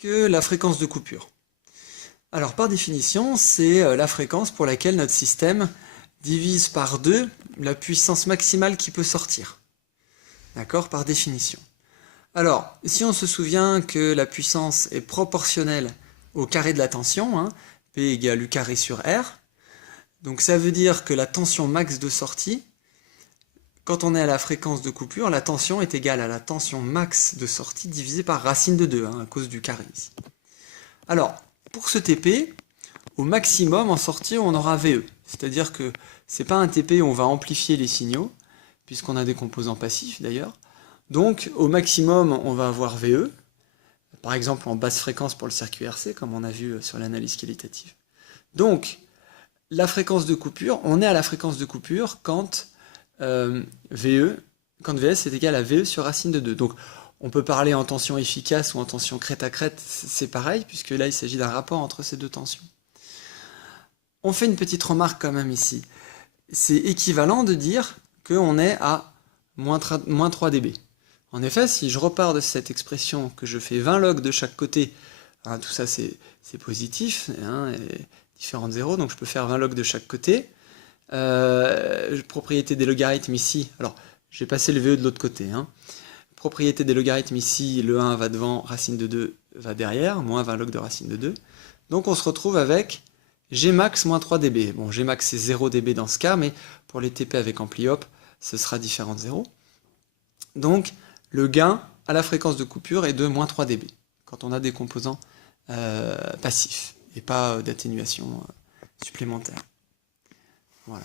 que la fréquence de coupure? Alors par définition, c'est la fréquence pour laquelle notre système divise par 2 la puissance maximale qui peut sortir. D'accord? Par définition. Alors, si on se souvient que la puissance est proportionnelle au carré de la tension, hein, P égale U carré sur R, donc ça veut dire que la tension max de sortie, quand on est à la fréquence de coupure, la tension est égale à la tension max de sortie divisée par racine de 2, hein, à cause du carré ici. Alors, pour ce TP, au maximum en sortie, on aura VE. C'est-à-dire que c'est pas un TP où on va amplifier les signaux, puisqu'on a des composants passifs d'ailleurs. Donc, au maximum, on va avoir VE, par exemple en basse fréquence pour le circuit RC, comme on a vu sur l'analyse qualitative. Donc, la fréquence de coupure, on est à la fréquence de coupure quand quand VS est égal à VE sur racine de 2. Donc, on peut parler en tension efficace ou en tension crête à crête, c'est pareil, puisque là, il s'agit d'un rapport entre ces deux tensions. On fait une petite remarque quand même ici. C'est équivalent de dire qu'on est à moins 3 dB. En effet, si je repars de cette expression que je fais 20 log de chaque côté, hein, tout ça c'est positif, hein, et différents zéros, donc je peux faire 20 log de chaque côté. Propriété des logarithmes ici, alors j'ai passé le VE de l'autre côté. Hein. Propriété des logarithmes ici, le 1 va devant, racine de 2 va derrière, moins 20 log de racine de 2. Donc on se retrouve avec Gmax moins 3 dB. Bon, Gmax c'est 0 dB dans ce cas, mais pour les TP avec ampli op, ce sera différent de 0. Donc le gain à la fréquence de coupure est de moins 3 dB, quand on a des composants passifs, et pas d'atténuation supplémentaire. Voilà.